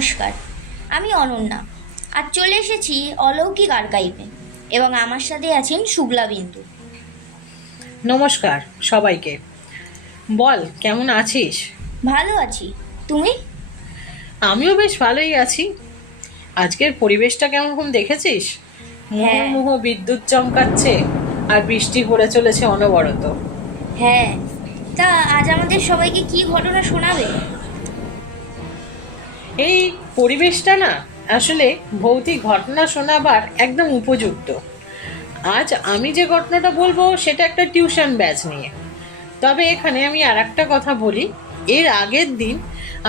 নমস্কার, আমি অনন্যা। আজ চলে এসেছি অলৌকিক আর্কাইভে এবং আমার সাথে আছেন শুক্লা বিন্দু। নমস্কার সবাইকে। বল, কেমন আছিস? ভালো আছি, তুমি? আমিও বেশ ভালোই আছি। আজকের পরিবেশটা কেমন দেখেছিস? হ্যাঁ। মুহুর্মুহ বিদ্যুৎ চমকাচ্ছে আর বৃষ্টি পড়ে চলেছে অনবরত। হ্যাঁ, তা আজ আমাদের সবাইকে কি ঘটনা শোনাবে? এই পরিবেশটা না আসলে ভৌতিক ঘটনা শোনাবার একদম উপযুক্ত। আজ আমি যে ঘটনাটা বলবো সেটা একটা টিউশন ব্যাচ নিয়ে। তবে এখানে আমি আর একটা কথা বলি, এর আগের দিন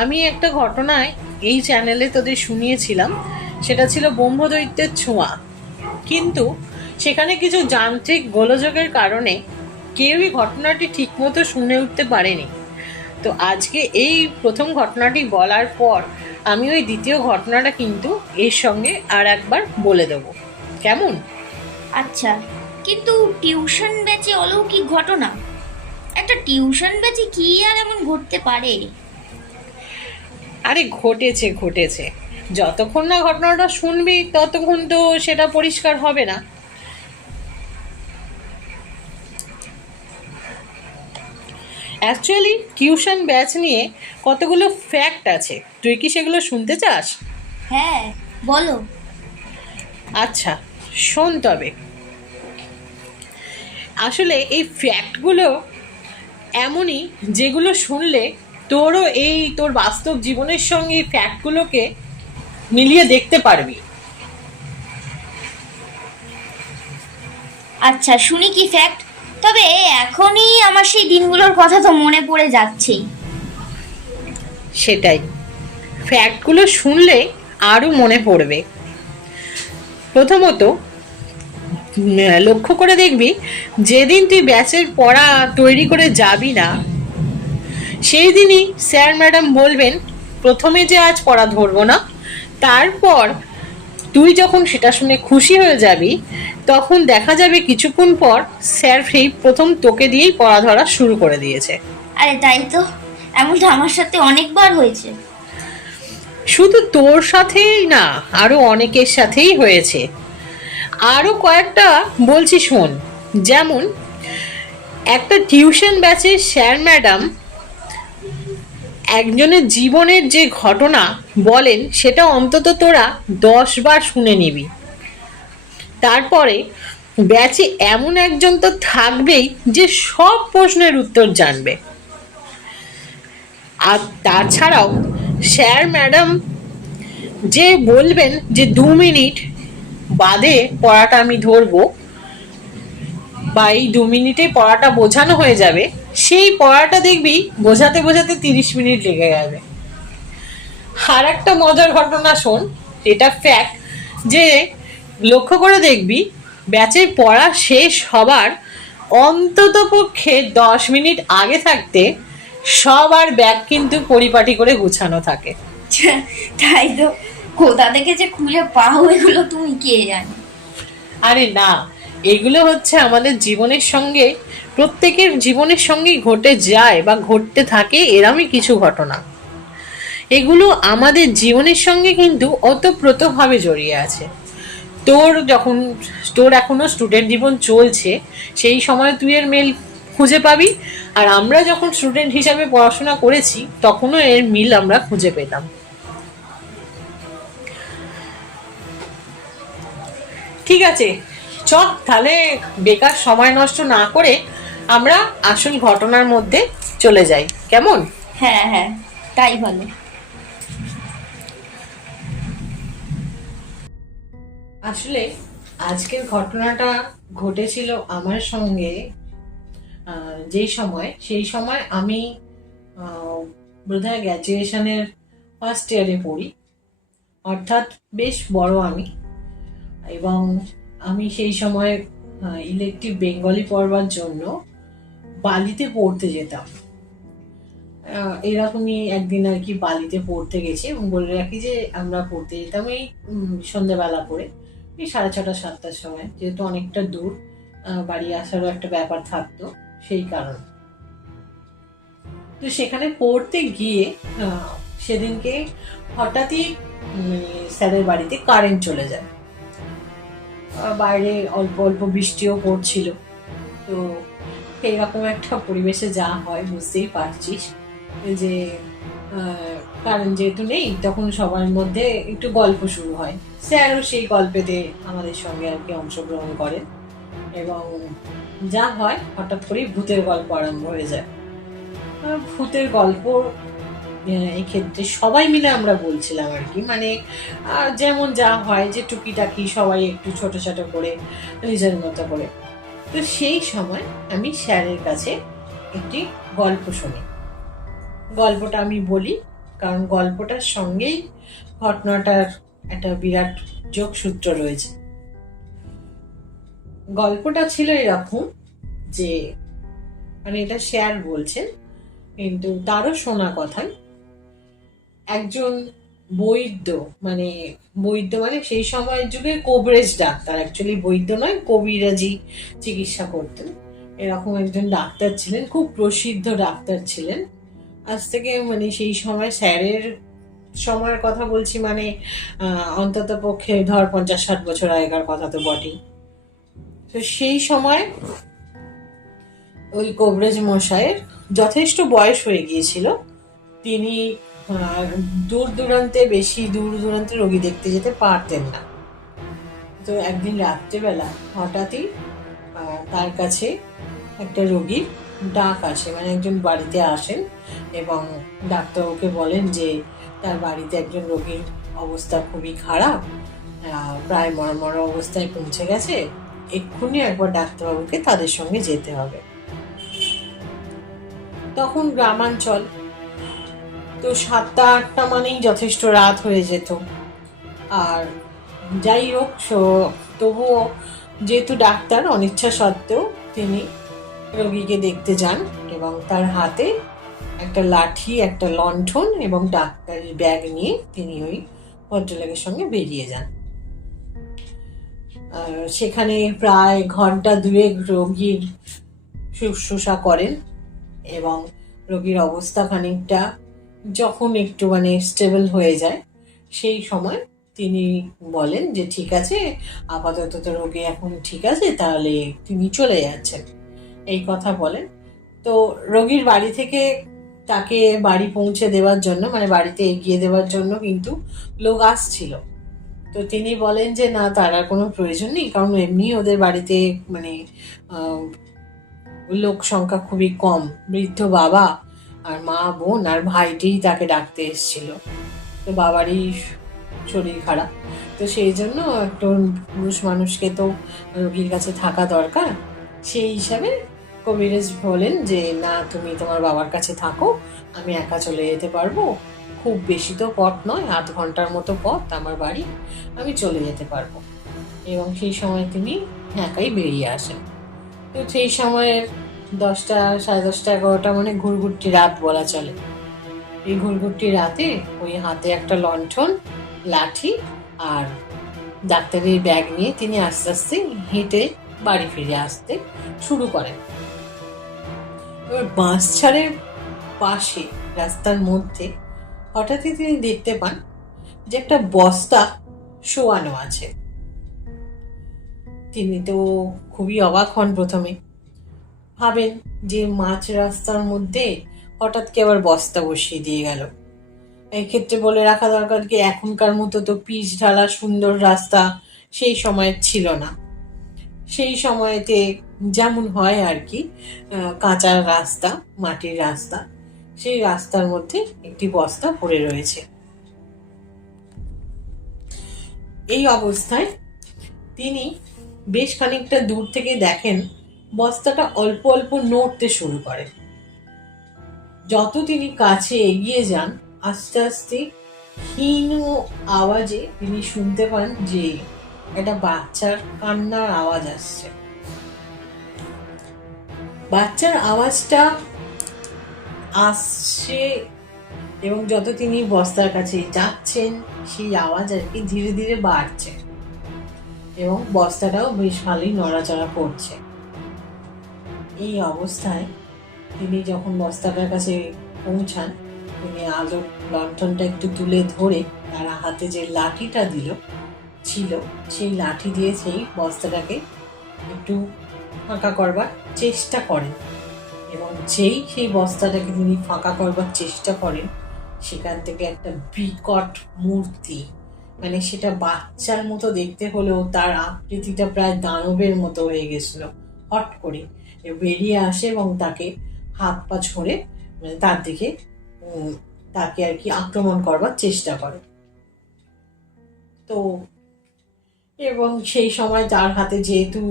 আমি একটা ঘটনায় এই চ্যানেলে তোদের শুনিয়েছিলাম, সেটা ছিল ব্রহ্মদৈত্যের ছোঁয়া। কিন্তু সেখানে কিছু যান্ত্রিক গোলযোগের কারণে কেউই ঘটনাটি ঠিকমতো শুনে উঠতে পারেনি। তো আজকে এই প্রথম ঘটনাটি বলার পর আমি ওই দ্বিতীয় ঘটনাটা কিন্তু এর সঙ্গে আর একবার বলে দেবো, কেমন? আচ্ছা, কিন্তু টিউশন ব্যাচে অলৌকিক ঘটনা, একটা টিউশন ব্যাচে কি আর এমন ঘটতে পারে? আরে ঘটেছে ঘটেছে, যতক্ষণ না ঘটনাটা শুনবি ততক্ষণ তো সেটা পরিষ্কার হবে না। অ্যাকচুয়ালি টিউশন ব্যাচ নিয়ে কতগুলো ফ্যাক্ট আছে, তুই কি সেগুলো শুনতে চাস? হ্যাঁ, বলো। আচ্ছা শোন তবে। আসলে এই ফ্যাক্টগুলো এমনই যেগুলো শুনলে তোরও তোর বাস্তব জীবনের সঙ্গে এই ফ্যাক্টগুলোকে মিলিয়ে দেখতে পারবি। আচ্ছা, শুনি কি ফ্যাক্ট। তবে এখনই আমার সেই দিনগুলোর কথা তো মনে পড়ে যাচ্ছেই। সেটাই, ফ্যাক্টগুলো শুনলে আরও মনে পড়বে। প্রথমত লক্ষ্য করে দেখবি, যেদিন তুই ব্যাচের পড়া তৈরি করে যাবি না সেই দিনই স্যার ম্যাডাম বলবেন প্রথমে যে আজ পড়া ধরবো না। তারপর তুই যখন সেটা শুনে খুশি হয়ে যাবি তখন দেখা যাবে কিছুক্ষণ পর স্যার সেই প্রথম তোকে দিয়েই পড়া ধরা শুরু করে দিয়েছে। আরে তাই তো, এমনটা আমার সাথে অনেকবার হয়েছে। শুধু তোর সাথেই না, আরো অনেকের সাথেই হয়েছে। আরো কয়েকটা বলছি শোন। যেমন একটা টিউশন ব্যাচের স্যার ম্যাডাম একজনের জীবনের যে ঘটনা বলেন সেটা অন্তত তোরা 10 বার শুনে নিবি। তারপরে ব্যাচে এমন একজন তো থাকবেই যে সব প্রশ্নের উত্তর জানবে। আর তাছাড়াও স্যার ম্যাডাম যে বলবেন যে 2 মিনিট বাদে পড়াটা আমি ধরবো বা এই 2 মিনিটে পড়াটা বোঝানো হয়ে যাবে, সেই পড়াটা দেখবি বোঝাতে বোঝাতে 30 মিনিট লেগে যাবে। আর একটা মজার ঘটনা শোন, এটা ফ্যাক্ট, যে লক্ষ্য করে দেখবি ব্যাচের পড়া শেষ হবার অন্তত পক্ষে 10 মিনিট আগে থাকতে সবার ব্যাগ কিন্তু পরিপাটি করে গুছানো থাকে। তাই তো, কোথা থেকে যে খুলে পাও এগুলো তুমি কে জানে। আরে না, এগুলো হচ্ছে আমাদের জীবনের সঙ্গে, প্রত্যেকের জীবনের সঙ্গেই ঘটে যায় বা ঘটতে থাকে এরমই কিছু ঘটনা। এগুলো আমাদের জীবনের সঙ্গে কিন্তু ওতপ্রোতভাবে জড়িয়ে আছে। তোর এখনো স্টুডেন্ট জীবন চলছে, সেই সময় তুই এর মিল খুঁজে পাবি। আর আমরা যখন স্টুডেন্ট হিসাবে পড়াশোনা করেছি তখনও এর মিল আমরা খুঁজে পেতাম। ঠিক আছে, চল তাহলে বেকার সময় নষ্ট না করে আমরা আসল ঘটনার মধ্যে চলে যাই, কেমন? হ্যাঁ হ্যাঁ, তাই ভালো। আসলে আজকের ঘটনাটা ঘটেছিল আমার সঙ্গে সেই সময় আমি বোধহয় গ্র্যাজুয়েশনের ফার্স্ট ইয়ারে পড়ি, অর্থাৎ বেশ বড় আমি। এবং আমি সেই সময় ইলেকটিভ বেঙ্গলি পড়বার জন্য বালিতে পড়তে যেতাম। এরকমই একদিন আর কি বালিতে পড়তে গেছি, এবং বলে রাখি যে আমরা পড়তে যেতাম এই সন্ধ্যেবেলা করে, এই 6:30 7টার সময়, যেহেতু অনেকটা দূর, বাড়ি আসারও একটা ব্যাপার থাকতো সেই কারণে। তো সেখানে পড়তে গিয়ে সেদিনকে হঠাৎই স্যারের বাড়িতে কারেন্ট চলে যায়। বাইরে অল্প অল্প বৃষ্টিও পড়ছিল। তো এইরকম একটা পরিবেশে যা হয় বুঝতেই পারছিস যে কারেন্ট যেহেতু নেই, তখন সবার মধ্যে একটু গল্প শুরু হয়। স্যারও সেই গল্পেতে আমাদের সঙ্গে আর কি অংশগ্রহণ করেন এবং যা হয় হঠাৎ করেই ভূতের গল্প আরম্ভ হয়ে যায়। ভূতের গল্প এই ক্ষেত্রে সবাই মিলে আমরা বলছিলাম আর কি, মানে যেমন যা হয় যে টুকিটাকি সবাই একটু ছোট ছোট করে নিজের মতো করে। তো সেই সময় আমি স্যারের কাছে একটি গল্প শুনি। গল্পটা আমি বলি কারণ গল্পটার সঙ্গেই ঘটনাটার একটা বিরাট যোগসূত্র রয়েছে। গল্পটা ছিল এরকম যে, মানে এটা স্যার বলছেন কিন্তু তারও শোনা কথাই, একজন বৈদ্য, মানে বৈদ্য মানে সেই সময়ের যুগে কবিরাজ ডাক্তার, অ্যাকচুয়ালি বৈদ্য নয়, কবিরাজি চিকিৎসা করতেন। এরকম একজন ডাক্তার ছিলেন, খুব প্রসিদ্ধ ডাক্তার ছিলেন। আজ থেকে মানে সেই সময় স্যারের সময়ের কথা বলছি, মানে অন্তত পক্ষে ধর 50-60 বছর আগেকার কথা তো বটেই। তো সেই সময় ওই কবিরাজ মশাইয়ের যথেষ্ট বয়স হয়ে গিয়েছিল। তিনি দূর দূরান্তে রোগী দেখতে যেতে পারতেন না। তো একদিন রাত্রেবেলা হঠাৎই তার কাছে একটা রোগীর ডাক আসে, মানে একজন বাড়িতে আসেন এবং ডাক্তারবাবুকে বলেন যে তার বাড়িতে একজন রোগীর অবস্থা খুবই খারাপ, প্রায় মরমর অবস্থায় পৌঁছে গেছে, এক্ষুনি একবার ডাক্তারবাবুকে তাদের সঙ্গে যেতে হবে। তখন গ্রামাঞ্চল, তো 7টা-8টা মানেই যথেষ্ট রাত হয়ে যেত। আর যাই হোক, তবুও যেহেতু ডাক্তার, অনিচ্ছা সত্ত্বেও তিনি রোগীকে দেখতে যান এবং তার হাতে একটা লাঠি, একটা লণ্ঠন এবং ডাক্তারের ব্যাগ নিয়ে তিনি ওই ভদ্রলোকের সঙ্গে বেরিয়ে যান। সেখানে প্রায় ঘন্টা 2 রোগীর শুশ্রূষা করেন এবং রোগীর অবস্থা খানিকটা যখন একটু মানে স্টেবল হয়ে যায়, সেই সময় তিনি বলেন যে ঠিক আছে, আপাতত তো রোগী এখন ঠিক আছে, তাহলে তিনি চলে যাচ্ছেন, এই কথা বলেন। তো রোগীর বাড়ি থেকে তাকে বাড়ি পৌঁছে দেওয়ার জন্য, মানে বাড়িতে এগিয়ে দেওয়ার জন্য কিন্তু লোক আসছিল। তো তিনি বলেন যে না, তার আর কোনো প্রয়োজন নেই, কারণ এমনি ওদের বাড়িতে মানে লোক সংখ্যা খুবই কম, বৃদ্ধ বাবা আর মা, বোন আর ভাইটিই তাকে ডাকতে এসেছিল। তো বাবারই শরীর খারাপ, তো সেই জন্য একটু পুরুষ মানুষকে তো রোগীর কাছে থাকা দরকার। সেই হিসাবে কবিরাজ বলেন যে না, তুমি তোমার বাবার কাছে থাকো, আমি একা চলে যেতে পারবো, খুব বেশি তো পথ নয়, 8 ঘন্টার মতো পথ আমার বাড়ি, আমি চলে যেতে পারবো। এবং সেই সময় তিনি একাই বেরিয়ে আসেন। তো সেই সময়ের 10টা, 10:30, 11টা মানে ঘুরঘুরটি রাত বলা চলে। এই ঘুরঘুরটি রাতে ওই হাতে একটা লণ্ঠন, লাঠি আর ডাক্তারের ব্যাগ নিয়ে তিনি আস্তে আস্তে হেঁটে বাড়ি ফিরে আসতে শুরু করেন। এবার বাঁশঝাড়ের পাশে রাস্তার মধ্যে হঠাৎই তিনি দেখতে পান যে একটা বস্তা শোয়ানো আছে। তিনি তো খুবই অবাক হন, প্রথমে ভাবেন যে মাঝ রাস্তার মধ্যে হঠাৎ কি আবার বস্তা বসিয়ে দিয়ে গেল। এই ক্ষেত্রে বলে রাখা দরকার কি এখনকার মতো তো পিচ ঢালা সুন্দর রাস্তা সেই সময় ছিল না। সেই সময়তে যেমন হয় আর কি, কাঁচা রাস্তা, মাটির রাস্তা, সেই রাস্তার মধ্যে একটি বস্তা পড়ে রয়েছে। এই অবস্থায় তিনি বেশ খানিকটা দূর থেকে দেখেন বস্তাটা অল্প অল্প নড়তে শুরু করে। যত তিনি কাছে এগিয়ে যান, আস্তে আস্তে ক্ষীণ আওয়াজে তিনি শুনতে পান যে একটা বাচ্চার কান্নার আওয়াজ আসছে। বাচ্চার আওয়াজটা আসছে এবং যত তিনি বস্তার কাছে যাচ্ছেন, সেই আওয়াজ আর কি ধীরে ধীরে বাড়ছে এবং বস্তাটাও বেশ ভালোই নড়াচড়া করছে। এই অবস্থায় তিনি যখন বস্তাটার কাছে পৌঁছান, তিনি আলোর লণ্ঠনটা একটু তুলে ধরে তার হাতে যে লাঠিটা ছিল সেই লাঠি দিয়ে সেই বস্তাটাকে একটু ফাঁকা করবার চেষ্টা করেন, এবং সেই বস্তাটাকে তিনি ফাঁকা করবার চেষ্টা করেন, সেখান থেকে একটা বিকট মূর্তি, মানে সেটা বাচ্চার মতো দেখতে হলেও তার আকৃতিটা প্রায় দানবের মতো হয়ে গেছিল, হট করে বেরিয়ে আসে এবং তাকে হাত পা ছড়ে মানে তার দিকে তাকে আর কি আক্রমণ করবার চেষ্টা করে। তো এবং সেই সময় তার হাতে যেহেতু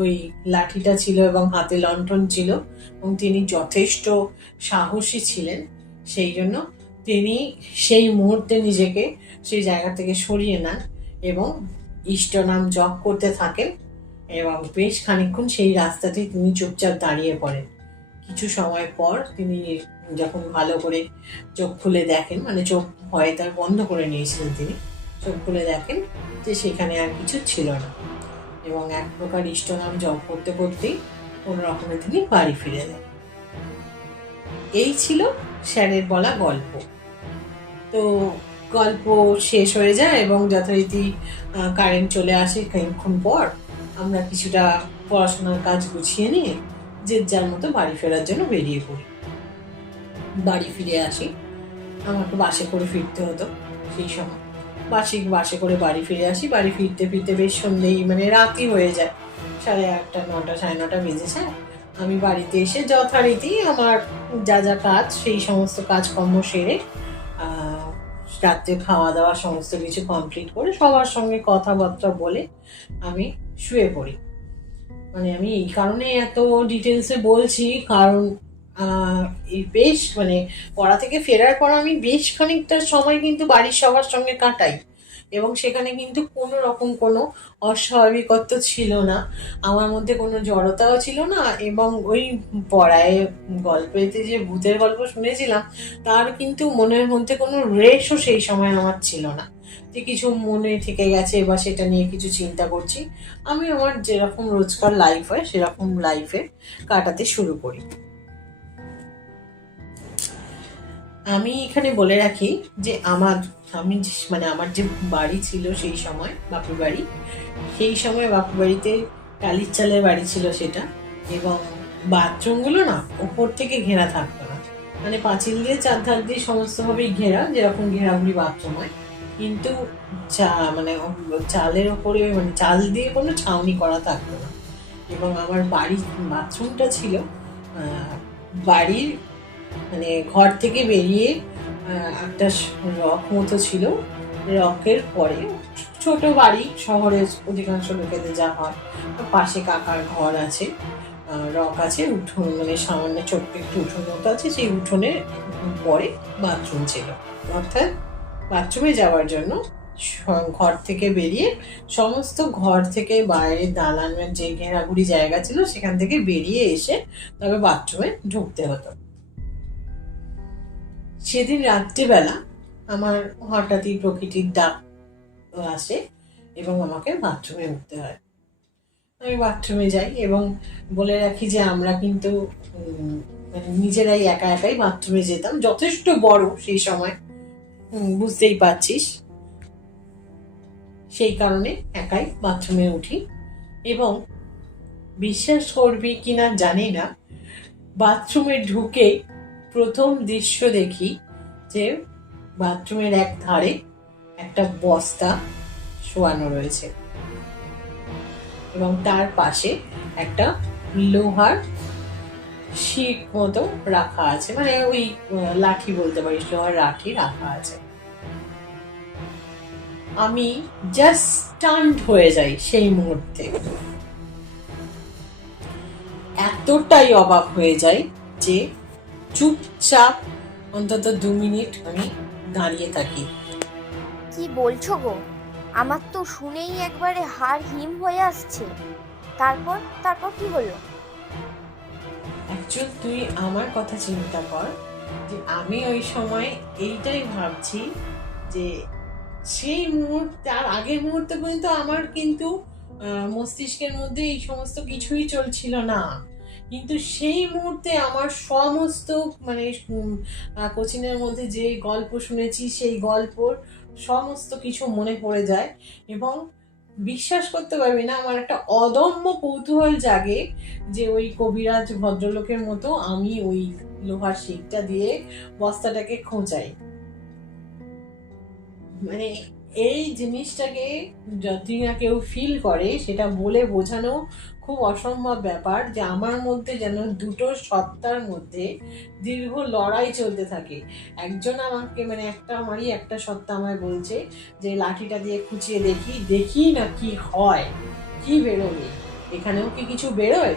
ওই লাঠিটা ছিল এবং হাতে লণ্ঠন ছিল এবং তিনি যথেষ্ট সাহসী ছিলেন, সেই জন্য তিনি সেই মুহূর্তে নিজেকে সেই জায়গা থেকে সরিয়ে নেন এবং ইষ্ট নাম জপ করতে থাকেন এবং বেশ খানিকক্ষণ সেই রাস্তাতেই তিনি চুপচাপ দাঁড়িয়ে পড়েন। কিছু সময় পর তিনি যখন ভালো করে চোখ খুলে দেখেন, মানে চোখ ভয়ে তার বন্ধ করে নিয়েছিলেন, তিনি চোখ খুলে দেখেন যে সেখানে আর কিছু ছিল না এবং এক প্রকার ইষ্ট নাম জপ করতে করতেই কোনো রকমে তিনি বাড়ি ফিরে যান। এই ছিল স্যারের বলা গল্প। তো গল্প শেষ হয়ে যায় এবং যথারীতি কারেন্ট চলে আসে। কিছুক্ষণ পর আমরা কিছুটা পড়াশোনার কাজ গুছিয়ে নিয়ে যে যার মতো বাড়ি ফেরার জন্য বেরিয়ে পড়ি। বাড়ি ফিরে আসি, আমাকে বাসে করে ফিরতে হতো সেই সময়। বাসে করে বাড়ি ফিরে আসি। বাড়ি ফিরতে ফিরতে বেশ সন্ধ্যেই মানে রাতই হয়ে যায়, 8:30, 9টা, 9:30 বেজে যায়। আমি বাড়িতে এসে যথারীতি আমার যা যা কাজ সেই সমস্ত কাজকর্ম সেরে রাত্রে খাওয়া দাওয়া সমস্ত কিছু কমপ্লিট করে সবার সঙ্গে কথাবার্তা বলে আমি শুয়ে পড়ি। মানে আমি এই কারণে এত ডিটেলসে বলছি, কারণ বেশ মানে পড়া থেকে ফেরার পর আমি বেশ খানিকটা সময় কিন্তু বাড়ির সবার সঙ্গে কাটাই এবং সেখানে কিন্তু কোনো রকম কোনো অস্বাভাবিকত্ব ছিল না, আমার মধ্যে কোনো জড়তাও ছিল না এবং ওই পড়ায় গল্পেতে যে ভূতের গল্প শুনেছিলাম তার কিন্তু মনের মধ্যে কোনো রেশও সেই সময় আমার ছিল না যে কিছু মনে থেকে গেছে বা সেটা নিয়ে কিছু চিন্তা করছি। আমি আমার যেরকম রোজকার লাইফ হয় সেরকম লাইফে কাটাতে শুরু করি। আমি এখানে বলে রাখি যে আমার যে বাড়ি ছিল সেই সময় বাপুর বাড়ি, সেই সময় বাপুর বাড়িতে টালির চালের বাড়ি ছিল সেটা, এবং বাথরুমগুলো না ওপর থেকে ঘেরা থাকতো না, মানে পাঁচিল দিয়ে চারধার দিয়ে সমস্তভাবেই ঘেরা, যেরকম ঘেরাগুলি বাথরুম হয়, কিন্তু মানে চালের ওপরে মানে চাল দিয়ে কোনো ছাউনি করা থাকতো না। এবং আমার বাড়ির বাথরুমটা ছিল বাড়ির মানে ঘর থেকে বেরিয়ে একটা রক মতো ছিল, রকের পরে ছোট বাড়ি, শহরের অধিকাংশ লোকেদের যা হয়, পাশে কাকার ঘর আছে, রক আছে, উঠোন মানে সামান্য ছোট্ট একটু উঠোন মতো আছে, সেই উঠোনের পরে বাথরুম ছিল। অর্থাৎ বাথরুমে যাওয়ার জন্য ঘর থেকে বেরিয়ে সমস্ত ঘর থেকে বাইরে দালানের যে ঘেরাঘুরি জায়গা ছিল সেখান থেকে বেরিয়ে এসে তবে বাথরুমে ঢুকতে হতো। সেদিন রাত্রিবেলা আমার হঠাৎই প্রকৃতির ডাক আসে এবং আমাকে বাথরুমে উঠতে হয়। আমি বাথরুমে যাই এবং বলে রাখি যে আমরা কিন্তু মানে নিজেরাই একা একাই বাথরুমে যেতাম, যথেষ্ট বড় সেই সময়, বুঝতেই পারছিস, সেই কারণে একাই বাথরুমে উঠি। এবং বিশ্বাস করবি কিনা জানি না, বাথরুমে ঢুকে প্রথম দৃশ্য দেখি যে বাথরুমের এক ধারে একটা বস্তা শোয়ানো রয়েছে এবং তার পাশে একটা লোহার শিক মতো রাখা আছে, মানে ওই লাঠি বলতে পারিস, লোহার লাঠি রাখা আছে। আমি জাস্ট স্টান্ট হয়ে যাই সেই মুহূর্তে, এতটাই অবাক হয়ে যাই যে চুপচাপ অন্তত 2 মিনিট আমি দাঁড়িয়ে থাকি। কি বলছো গো? আমার তো শুনেই একবারে হাড় হিম হয়ে আসছে। তারপর তারপর কি হলো? অ্যাকচুয়ালি তুই আমার কথা চিন্তা কর যে আমি ওই সময় এইটাই ভাবছি যে সেই মুহূর্তে, তার আগের মুহূর্তে পর্যন্ত আমার কিন্তু মস্তিষ্কের মধ্যে এই সমস্ত কিছুই চলছিল না, কিন্তু সেই মুহূর্তে আমার সমস্ত মানে কোচিনের মধ্যে যে গল্প শুনেছি সেই গল্পর সমস্ত কিছু মনে পড়ে যায়, এবং বিশ্বাস করতে পারবি না, আমার একটা অদম্য কৌতূহল জাগে যে ওই কবিরাজ ভদ্রলোকের মতো আমি ওই লোহার শিকটা দিয়ে বস্তাটাকে খোঁচাই। মানে এই জিনিসটাকে যদি না কেউ ফিল করে, সেটা বলে বোঝানো খুব অসম্ভব ব্যাপার, যে আমার মধ্যে যেন দুটো সত্তার মধ্যে দীর্ঘ লড়াই চলতে থাকে। একজন আমাকে মানে আমারই একটা সত্তা আমায় বলছে যে লাঠিটা দিয়ে খুঁচিয়ে দেখি না কি হয়, কি বেরোবে, এখানেও কি কিছু বেরোয়।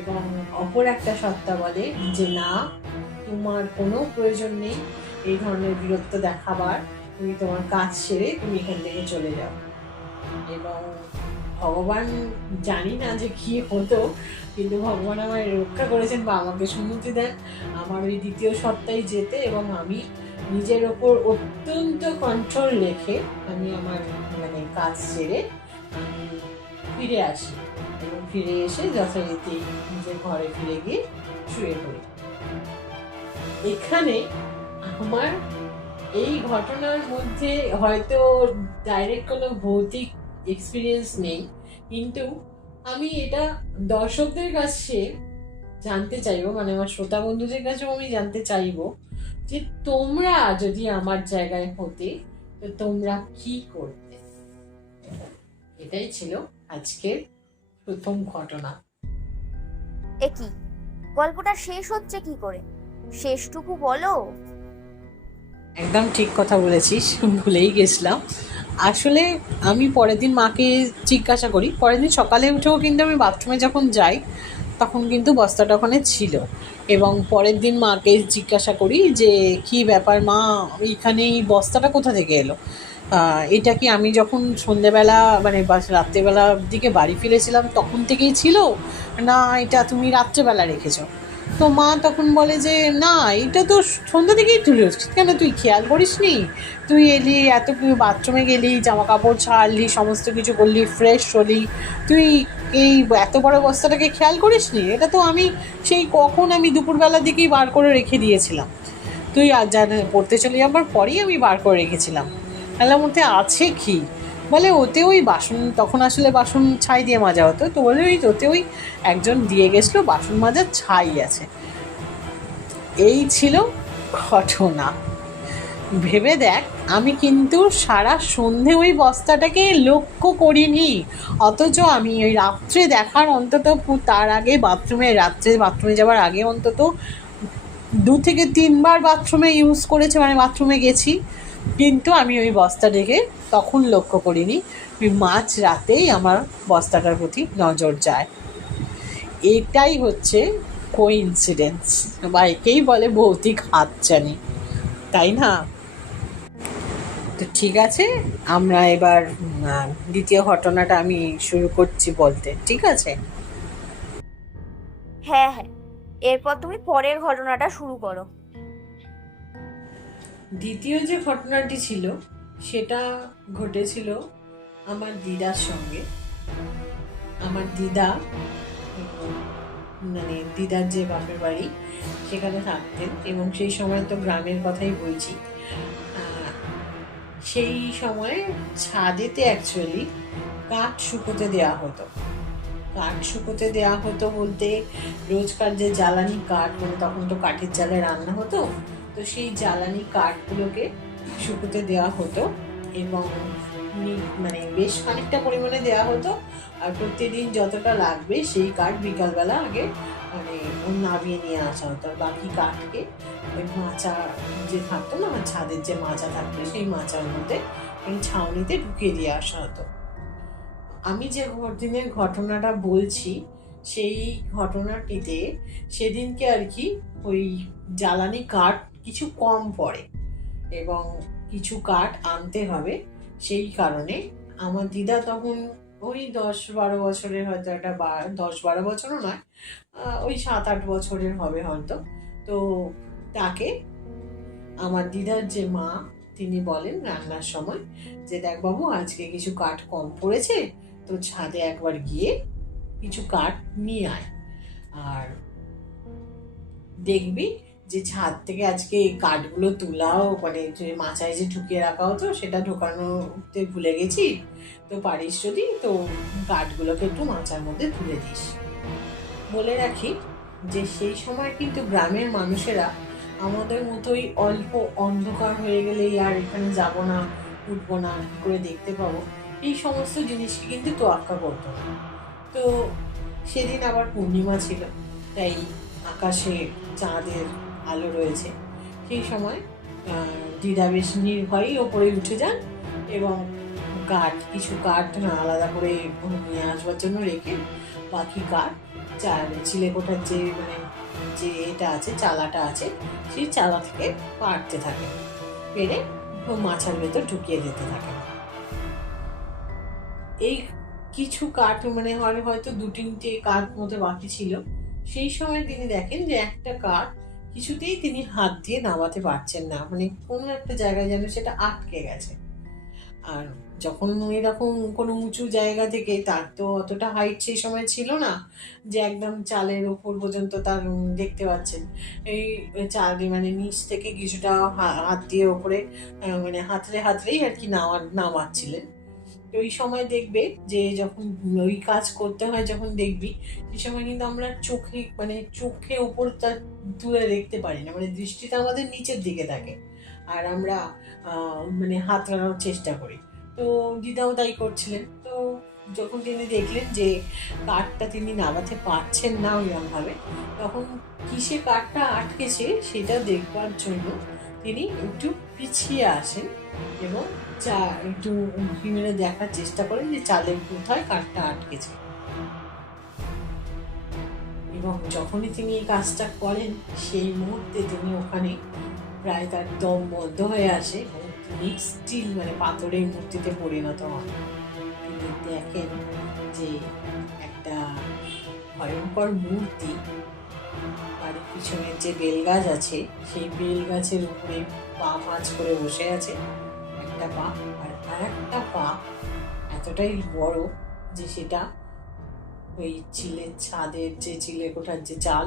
এবং অপর একটা সত্তা বলে যে না, তোমার কোনো প্রয়োজন নেই এই ধরনের বীরত্ব দেখাবার, তুমি তোমার কাজ সেরে তুমি এখান থেকে চলে যাও। এবং ভগবান জানি না যে কি হতো, কিন্তু ভগবান আমায় রক্ষা করেছেন বা আমাকে সম্মতি দেন আমার ওই দ্বিতীয় সত্তায় যেতে, এবং আমি নিজের ওপর অত্যন্ত কন্ট্রোল রেখে আমি আমার মানে কাজ সেরে আমি ফিরে আসি, এবং ফিরে এসে যথারীতি নিজের ঘরে ফিরে গিয়ে শুয়ে পড়ি। এখানে আমার এই ঘটনার মধ্যে হয়তো ডাইরেক্ট কোনো ভৌতিক এক্সপিরিয়েন্স নেই, কিন্তু আমি এটা দর্শকদের কাছে জানতে চাইবো, মানে আমার শ্রোতা বন্ধুদের কাছেও আমি জানতে চাইবো যে তোমরা যদি আমার জায়গায় হতে তো তোমরা কি করতে। এটাই ছিল আজকের প্রথম ঘটনা। কি গল্পটা শেষ হচ্ছে কি করে, শেষটুকু বলো। একদম ঠিক কথা বলেছিস, ভুলেই গেছিলাম। আসলে আমি পরের দিন মাকে জিজ্ঞাসা করি, পরের দিন সকালে উঠেও কিন্তু আমি বাথরুমে যখন যাই তখন কিন্তু বস্তাটা ওখানে ছিল, এবং পরের দিন মাকে জিজ্ঞাসা করি যে কি ব্যাপার মা, এইখানে এই বস্তাটা কোথা থেকে এলো, এটা কি আমি যখন সন্ধেবেলা মানে রাত্রেবেলার দিকে বাড়ি ফিরেছিলাম তখন থেকেই ছিল, না এটা তুমি রাত্রেবেলা রেখেছো? তো মা তখন বলে যে না, এটা তো সন্ধ্যা থেকেই তুলে উঠছিস, কেন তুই খেয়াল করিস নি? তুই এলি, এত বাথরুমে গেলি, জামা কাপড় ছাড়লি, সমস্ত কিছু করলি, ফ্রেশ হলি, তুই এই এত বড় বস্তাটাকে খেয়াল করিস নি? এটা তো আমি সেই কখন আমি দুপুরবেলার দিকেই বার করে রেখে দিয়েছিলাম, তুই আজ পড়তে চলে যাবার পরেই আমি বার করে রেখেছিলাম। তাহলে মধ্যে আছে কি? বলে ওতে ওই বাসন, তখন আসলে বাসন ছাই দিয়ে মাজা হতো, তো বলে ওতে ওই একজন দিয়ে গেছিলো বাসন মাজার ছাই আছে। এই ছিল ঘটনা। ভেবে দেখ, আমি কিন্তু সারা সন্ধে ওই বস্তাটাকে লক্ষ্য করিনি, অথচ আমি ওই রাত্রে দেখার অন্তত তার আগে রাত্রে বাথরুমে যাওয়ার আগে অন্তত 2 থেকে 3 বার বাথরুমে ইউজ করেছে, মানে বাথরুমে গেছি, কিন্তু আমি ওই বস্তাটাকে তখন লক্ষ্য করিনি। ওই মাঝ রাতেই আমার বস্তাটার প্রতি নজর যায়। এটাই হচ্ছে কোইন্সিডেন্স, বা একেই বলে ভৌতিক হাতছানি, তাই না? তো ঠিক আছে, আমরা এবার দ্বিতীয় ঘটনাটা আমি শুরু করছি বলতে, ঠিক আছে? হ্যাঁ হ্যাঁ, এরপর তুমি পরের ঘটনাটা শুরু করো। দ্বিতীয় যে ঘটনাটি ছিল সেটা ঘটেছিল আমার দিদার সঙ্গে। আমার দিদা মানে দিদার যে বাপের বাড়ি সেখানে থাকতেন, এবং সেই সময় তো গ্রামের কথাই বলছি। সেই সময় ছাদেতে অ্যাকচুয়ালি কাঠ শুকোতে দেওয়া হতো। কাঠ শুকোতে দেওয়া হতো বলতে রোজকার যে জ্বালানি কাঠ, মানে তখন তো কাঠের জালে রান্না হতো, তো সেই জ্বালানি কাঠগুলোকে শুকোতে দেওয়া হতো, এবং মানে বেশ খানিকটা পরিমাণে দেওয়া হতো। আর প্রত্যেকদিন যতটা লাগবে সেই কাঠ বিকালবেলা আগে মানে নামিয়ে নিয়ে আসা হতো, আর বাকি কাঠকে ওই মাচা যে থাকতো না, ছাদের যে মাচা থাকতো সেই মাচার মধ্যে এই ছাউনিতে ঢুকিয়ে দিয়ে আসা হতো। আমি যে দিনের ঘটনাটা বলছি সেই ঘটনাটিতে সেদিনকে আর কি ওই জ্বালানি কাঠ কিছু কম পড়ে, এবং কিছু কাঠ আনতে হবে। সেই কারণে আমার দিদা তখন ওই 10-12 বছরের, হয়তো একটা 10-12 বছরও নয়, ওই 7-8 বছরের হবে হয়তো। তো তাকে আমার দিদার যে মা তিনি বলেন রান্নার সময় যে দেখ বাবু, আজকে কিছু কাঠ কম পড়েছে, তো ছাদে একবার গিয়ে কিছু কাঠ নিয়ে আয়। আর দেখবি যে ছাদ থেকে আজকে কাঠগুলো তোলাও, মানে যে মাচায় যে ঢুকিয়ে রাখা হতো সেটা ঢোকানোতে ভুলে গেছি, তো পারিস যদি তো কাঠগুলোকে একটু মাচার মধ্যে তুলে দিস। বলে রাখি যে সেই সময় কিন্তু গ্রামের মানুষেরা আমাদের মতোই অল্প অন্ধকার হয়ে গেলেই আর এখানে যাব না, উঠবো না, কি করে দেখতে পাবো, এই সমস্ত জিনিসকে কিন্তু তোয়াক্কা করতো না। তো সেদিন আবার পূর্ণিমা ছিল, তাই আকাশে চাঁদের আলো রয়েছে। সেই সময় দিদা বেশ নির্ভয়েই ওপরে উঠে যান এবং কিছু কাঠ আলাদা করে নিয়ে আসবার জন্য রেখে বাকি কাঠ চিলেকোঠার যে মানে যে এটা আছে, চালাটা আছে, সেই চালা থেকে পাড়তে থাকে, পেরে মাচার ভেতর ঢুকিয়ে দিতে থাকে। এই কিছু কাঠ মানে হয়তো 2-3টে কাঠ মতো বাকি ছিল। সেই সময় তিনি দেখেন যে একটা কাঠ কিছুতেই তিনি হাত দিয়ে নামাতে পারছেন না, মানে কোনো একটা জায়গায় যেন সেটা আটকে গেছে। আর যখন এরকম কোনো উঁচু জায়গা থেকে, তার তো অতটা হাইট সেই সময় ছিল না যে একদম চালের ওপর পর্যন্ত তার দেখতে পাচ্ছেন, এই চাল মানে নিচ থেকে কিছুটা হাত দিয়ে ওপরে মানে হাতড়েই আর কি নামাচ্ছিলেন। ওই সময় দেখবে যে যখন ওই কাজ করতে হয়, যখন দেখবি সেই সময় কিন্তু আমরা চোখে ওপরটা তুলে দেখতে পারি না, মানে দৃষ্টিটা আমাদের নিচের দিকে থাকে আর আমরা মানে হাত নাড়ানোর চেষ্টা করি। তো দিদাও তাই করছিলেন। তো যখন তিনি দেখলেন যে কাঠটা তিনি নামাতে পারছেন না ওইরকমভাবে, তখন কিসে কাঠটা আটকেছে সেটা দেখবার জন্য তিনি একটু পিছিয়ে আসেন এবং একটু উঁকি মেরে দেখার চেষ্টা করেন যে চালের কোথায় কাঠটা আটকেছে। এবং যখনই তিনি এই কাজটা করেন সেই মুহূর্তে তিনি ওখানে প্রায় তার দম বন্ধ হয়ে আসে এবং তিনি স্টিল মানে পাথরের মূর্তিতে পরিণত হন। তিনি দেখেন যে একটা ভয়ঙ্কর মূর্তি বাড়ির পিছনের যে বেল গাছ আছে সেই বেল গাছের উপরে পা ভাঁজ করে বসে আছে একটা পা, আর একটা পা এতটাই বড় যে সেটা ওই ছাদের যে চিলেকোঠার যে চাল,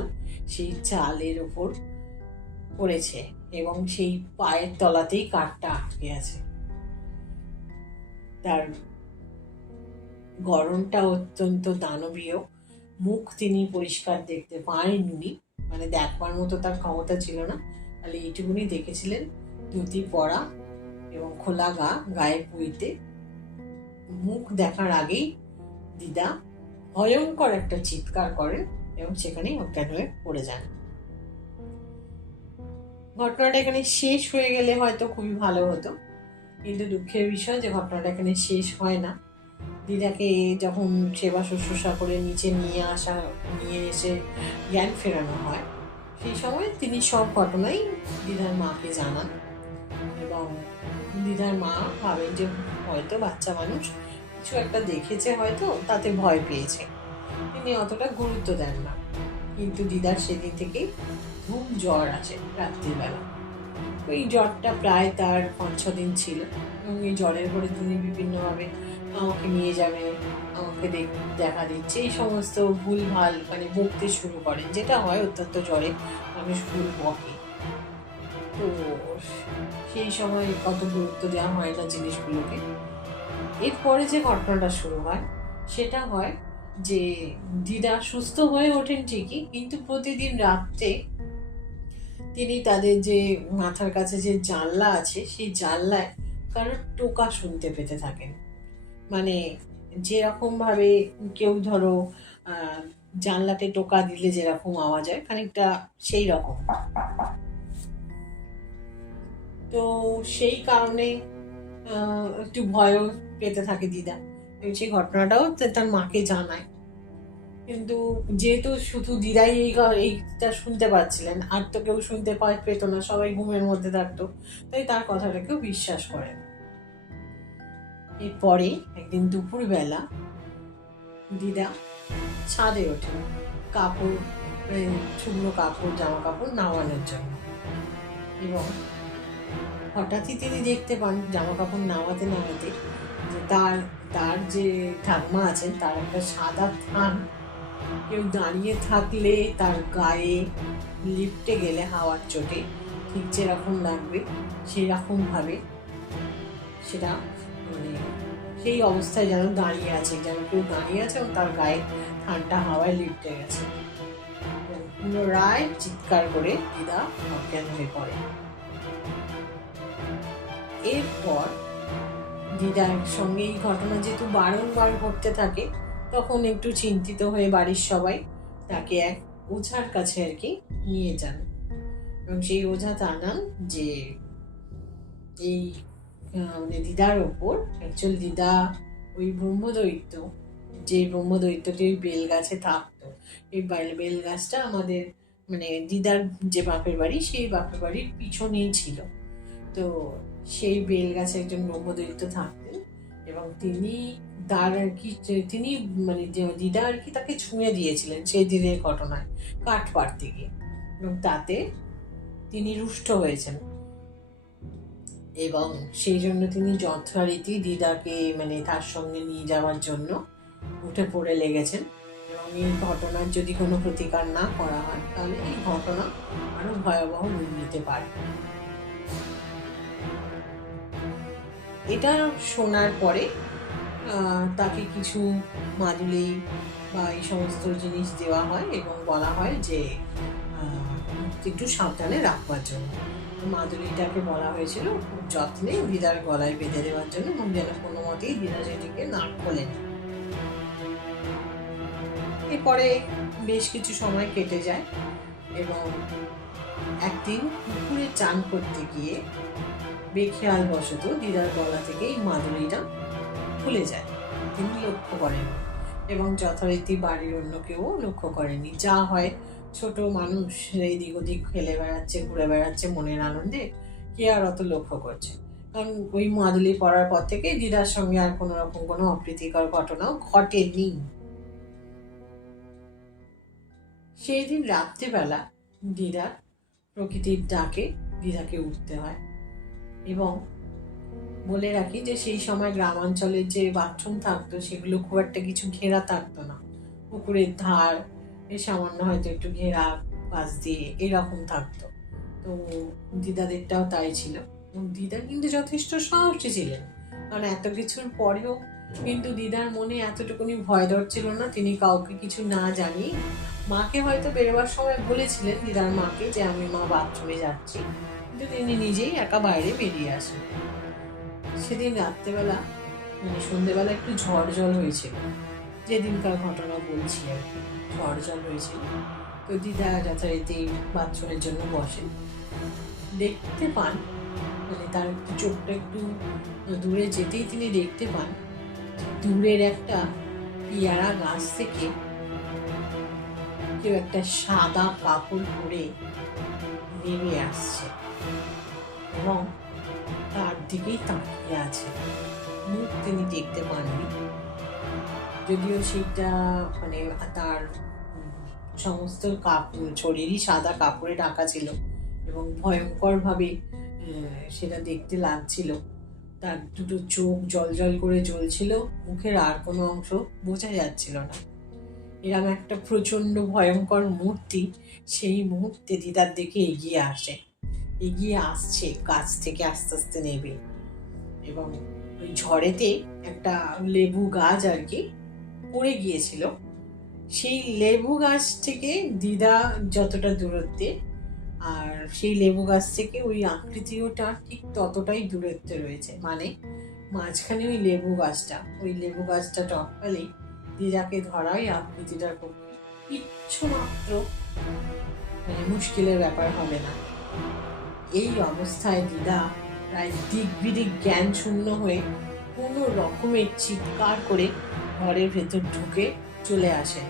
সেই চালের ওপর পড়েছে এবং সেই পায়ের তলাতেই কাঠটা আটকে আছে। তার গড়নটা অত্যন্ত দানবীয়, মুখ তিনি পরিষ্কার দেখতে পাননি, মানে দেখবার মতো তার ক্ষমতা ছিল না, তাহলে এইটুকুনি দেখেছিলেন, ধুতি পরা এবং খোলা গায়ে পুইতে। মুখ দেখার আগেই দিদা ভয়ঙ্কর একটা চিৎকার করেন এবং সেখানেই অজ্ঞান হয়ে পড়ে যান। ঘটনাটা এখানে শেষ হয়ে গেলে হয়তো খুবই ভালো হতো, কিন্তু দুঃখের বিষয় যে ঘটনাটা এখানে শেষ হয় না। দিদাকে যখন সেবা শুশ্রূষা করে নিচে নিয়ে এসে জ্ঞান ফেরানো হয়, সেই সময় তিনি সব ঘটনাই দিদার মাকে জানান এবং দিদার মা ভাবেন যে হয়তো বাচ্চা মানুষ কিছু একটা দেখেছে, হয়তো তাতে ভয় পেয়েছে, তিনি অতটা গুরুত্ব দেন না। কিন্তু দিদার সেদিন থেকেই খুব জ্বর আসে রাত্রিবেলা। ওই জ্বরটা প্রায় তার 5-6 দিন ছিল এবং এই জ্বরের পরে তিনি বিভিন্নভাবে আমাকে নিয়ে যাবে, আমাকে দেখা দিচ্ছে, এই সমস্ত ভুলভাল মানে বকতে শুরু করেন, যেটা হয় অত্যন্ত জ্বরে মানুষ ভুল বকে। তো সেই সময় কত গুরুত্ব দেওয়া হয় না জিনিসগুলোকে। এরপরে যে ঘটনাটা শুরু হয় সেটা হয় যে দিদা সুস্থ হয়ে ওঠেন ঠিকই, কিন্তু প্রতিদিন রাত্রে তিনি তাদের যে মাথার কাছে যে জানলা আছে সেই জানলায় কারোর টোকা শুনতে পেতে থাকেন। মানে যেরকম ভাবে কেউ ধরো জানলাতে টোকা দিলে যেরকম আওয়াজ হয়, খানিকটা সেই রকম। তো সেই কারণে একটু ভয়ও পেতে থাকে দিদা, সেই ঘটনাটাও তার মাকে জানায়। কিন্তু যেহেতু শুধু দিদাই এইটা শুনতে পাচ্ছিলেন, আর তো কেউ শুনতে পেত না, সবাই ঘুমের মধ্যে থাকতো, তাই তার কথাটা কেউ বিশ্বাস করে না। এরপরে একদিন দুপুরবেলা দিদা ছাদে ওঠে কাপড়, শুকনো কাপড়, জামা কাপড় নামানোর জন্য, এবং হঠাৎই তিনি দেখতে পান জামা কাপড় নামাতে যে তার যে ঠাকুমা আছেন তার একটা সাদা থান কেউ দাঁড়িয়ে থাকলে তার গায়ে লিফটে গেলে হাওয়ার চোটে ঠিক যেরকম লাগবে সেরকমভাবে সেটা মানে সেই অবস্থায় যেন দাঁড়িয়ে আছে, যেন কেউ দাঁড়িয়ে আছে এবং তার গায়ে ঠান্ডা হাওয়ায় লিফটে গেছে। পুনরায় চিৎকার করে দিদা অজ্ঞান হয়ে পড়ে। এরপর দিদার সঙ্গে এই ঘটনা যেহেতু বারংবার ঘটতে থাকে, তখন একটু চিন্তিত হয়ে বাড়ির সবাই তাকে এক ওঝার কাছে আর কি নিয়ে যান এবং সেই ওঝা জানান যে এই মানে দিদার ওপর অ্যাকচুয়াল দিদা ওই ব্রহ্মদৈত্য, যে ব্রহ্মদৈত্যটি ওই বেল গাছে থাকতো, এই বেল গাছটা আমাদের মানে দিদার যে বাপের বাড়ি সেই বাপের বাড়ির পিছনেই ছিল। তো সেই বেল গাছে একজন ব্রহ্মদৈত্য থাকতেন এবং তিনি তার আর কি তিনি মানে দিদা আর কি তাকে ছুঁয়ে দিয়েছিলেন সেই দিনের ঘটনায় কাঠ পাড়তে গিয়ে, এবং তাতে তিনি রুষ্ট হয়েছেন এবং সেই জন্য তিনি যথারীতি দিদাকে মানে তার সঙ্গে নিয়ে যাওয়ার জন্য উঠে পড়ে লেগেছেন এবং এই ঘটনার যদি কোনো প্রতিকার না করা হয় তাহলে এই ঘটনা আরো ভয়াবহ রূপ নিতে পারে। এটা শোনার পরে তাকে কিছু মাদুলি বা এই সমস্ত জিনিস দেওয়া হয় এবং বলা হয় যে একটু সাবধানে রাখবার জন্য। মাদুলিটাকে বলা হয়েছিল খুব যত্নে দিদার গলায় বেঁধে দেওয়ার জন্য এবং যেন কোনো মতেই দিদা সেটিকে না খোলেন। এরপরে বেশ কিছু সময় কেটে যায় এবং একদিন পুকুরে চান করতে গিয়ে বেখেয়াল বশত দিদার গলা থেকে এই মাদুলিটা খুলে যায়। তিনি লক্ষ্য করেন এবং যথারীতি বাড়ির অন্য কেউ লক্ষ্য করেনি। যা হয়, ছোট মানুষ এইদিক ওদিক খেলে বেড়াচ্ছে, ঘুরে বেড়াচ্ছে মনের আনন্দে, কে আর অত লক্ষ্য করছে। কারণ ওই মাদুলি পড়ার পর থেকে দিদার সঙ্গে আর কোনো রকম কোনো অপ্রীতিকর ঘটনাও ঘটেনি। সেই দিন রাত্রেবেলা দিদার প্রকৃতির ডাকে দিদাকে উঠতে হয় এবং বলে রাখি যে সেই সময় গ্রামাঞ্চলের যে বাথরুম থাকতো সেগুলো খুব একটা কিছু ঘেরা থাকতো না, পুকুরের ধার সামান্য হয়তো একটু ঘেরা পাশ দিয়ে এরকম থাকতো। তো দিদাদেরটাও তাই ছিল এবং দিদা কিন্তু যথেষ্ট সাহসী ছিলেন, কারণ এত কিছুর পরেও কিন্তু দিদার মনে এতটুকুনি ভয় ডর ছিল না। তিনি কাউকে কিছু না জানিয়ে মাকে হয়তো বেরোবার সময় বলেছিলেন, দিদার মাকে, যে আমি মা বাথরুমে যাচ্ছি, কিন্তু তিনি নিজেই একা বাইরে বেরিয়ে আসেন। সেদিন রাত্রেবেলা মানে সন্ধ্যেবেলা একটু ঝড় জল হয়েছিল, যেদিনকার ঘটনা বলছি আর কি, ঝড় জল হয়েছিল। তো দিদা যথারীতি বাথরুমের জন্য বসেন, দেখতে পান মানে তার চোখটা একটু দূরে যেতেই তিনি দেখতে পান দূরের একটা পেয়ারা গাছ থেকে কেউ একটা সাদা কাপড় পরে নেমে আসছে এবং তার দিকেই তাকিয়ে আছে। মুখ তিনি দেখতে পাননি, যদিও সেটা মানে তার সমস্ত কাপড় শরীরই সাদা কাপড়ে ঢাকা ছিল এবং ভয়ঙ্করভাবে সেটা দেখতে লাগছিল। তার দুটো চোখ জল জল করে জ্বলছিল, মুখের আর কোনো অংশ বোঝা যাচ্ছিল না। এরকম একটা প্রচন্ড ভয়ঙ্কর মূর্তি সেই মুহূর্তে দিদার দিকে এগিয়ে আসছে গাছ থেকে আস্তে আস্তে নেবে এবং ওই ঝড়েতে একটা লেবু গাছ আর কি পড়ে গিয়েছিল। সেই লেবু গাছ থেকে দিদা যতটা দূরত্বে, আর সেই লেবু গাছ থেকে ওই আকৃতিটা ঠিক ততটাই দূরত্বে রয়েছে, মানে মাঝখানে ওই লেবু গাছটা টপকালেই দিদাকে ধরাই আকৃতিটার পক্ষে কিচ্ছু মাত্র মানে মুশকিলের ব্যাপার হবে না। এই অবস্থায় দিদা প্রায় দিক বিদিক জ্ঞান শূন্য হয়ে কোনো রকমের চিৎকার করে ঘরের ভেতর ঢুকে চলে আসেন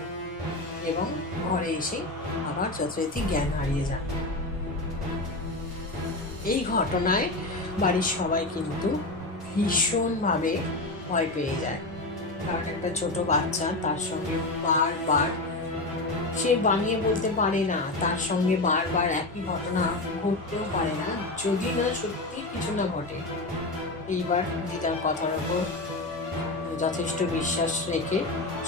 এবং ঘরে এসে আবার যথারীতি জ্ঞান হারিয়ে যান। এই ঘটনায় বাড়ির সবাই কিন্তু ভীষণভাবে ভয় পেয়ে যায়, কারণ একটা ছোট বাচ্চা, তার সঙ্গে বারবার সে বানিয়ে বলতে পারে না, তার সঙ্গে বারবার একই ঘটনা ঘটতেও পারে না যদি না সত্যি কিছু না ঘটে। এইবার দিদার কথার উপর যথেষ্ট বিশ্বাস রেখে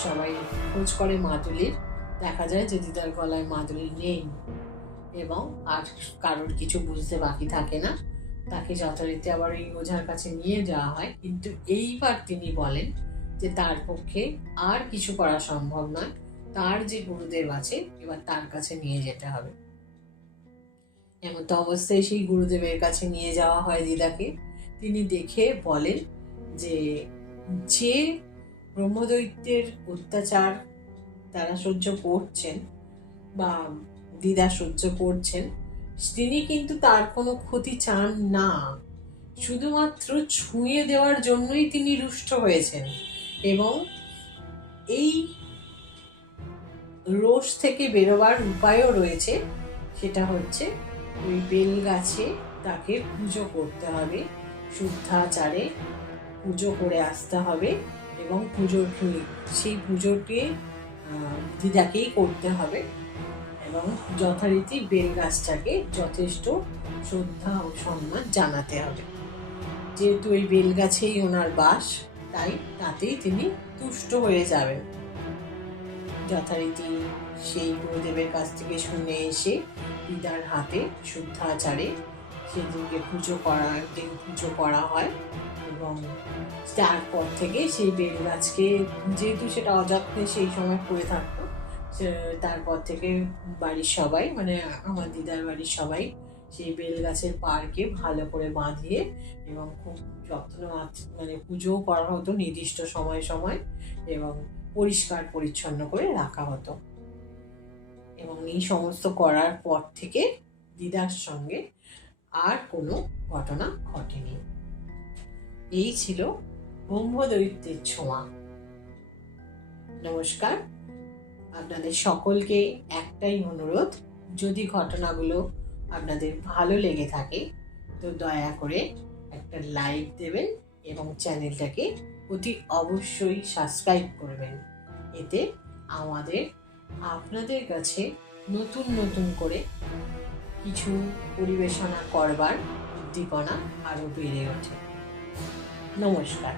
সবাই খোঁজ করে মাদুলির দেখা যায় যে দিদার গলায় মাদুলি নেই এবং আর কারোর কিছু বুঝতে বাকি থাকে না। তাকে যথারীতি আবার এই ওঝার কাছে নিয়ে যাওয়া হয়, কিন্তু এইবার তিনি বলেন যে তার পক্ষে আর কিছু করা সম্ভব নয়, তার যে গুরুদেব আছে এবার তার কাছে নিয়ে যেতে হবে। এমন তো অবস্থায় সেই গুরুদেবের কাছে নিয়ে যাওয়া হয় দিদাকে। তিনি দেখে বলেন যে যে ব্রহ্মদৈত্যের অত্যাচার তারা সহ্য করছেন বা দিদা সহ্য করছেন, তিনি কিন্তু তার কোনো ক্ষতি চান না, শুধুমাত্র ছুঁয়ে দেওয়ার জন্যই তিনি রুষ্ট হয়েছেন। এবং এই রোষ থেকে বেরোবার উপায়ও রয়েছে, সেটা হচ্ছে ওই বেল গাছে তাকে পুজো করতে হবে, শুদ্ধাচারে পুজো করে আসতে হবে এবং সেই পুজোটি দিদাকেই করতে হবে এবং যথারীতি বেল গাছটাকে যথেষ্ট শ্রদ্ধা ও সম্মান জানাতে হবে। যেহেতু ওই বেল গাছেই ওনার বাস, তাই তাতেই তিনি তুষ্ট হয়ে যাবেন। যথারীতি সেই গুরুদেবের কাছ থেকে শুনে এসে দিদার হাতে শুদ্ধাচারে সেদিনকে পুজো করা হয় এবং তারপর থেকে সেই বেল গাছকে, যেহেতু সেটা অযত্নে সেই সময় পড়ে থাকতো, তারপর থেকে বাড়ির সবাই, মানে আমার দিদার বাড়ির সবাই সেই বেল গাছের পাড়কে ভালো করে বাঁধিয়ে এবং খুব যত্ন মানে পুজো করা হতো নির্দিষ্ট সময় সময় এবং পরিষ্কার পরিচ্ছন্ন করে রাখা হতো। এবং এই সমস্ত করার পর থেকে দিদার সঙ্গে আর কোনো ঘটনা ঘটেনি। এই ছিল ব্রহ্মদৈত্যের ছোঁয়া। নমস্কার। আপনাদের সকলকে একটাই অনুরোধ, যদি ঘটনাগুলো আপনাদের ভালো লেগে থাকে তো দয়া করে একটা লাইক দেবেন এবং চ্যানেলটাকে অতি অবশ্যই সাবস্ক্রাইব করবেন। এতে আমাদের আপনাদের কাছে নতুন নতুন করে কিছু পরিবেশনা করবার উদ্দীপনা আরও বেড়ে ওঠে। নমস্কার।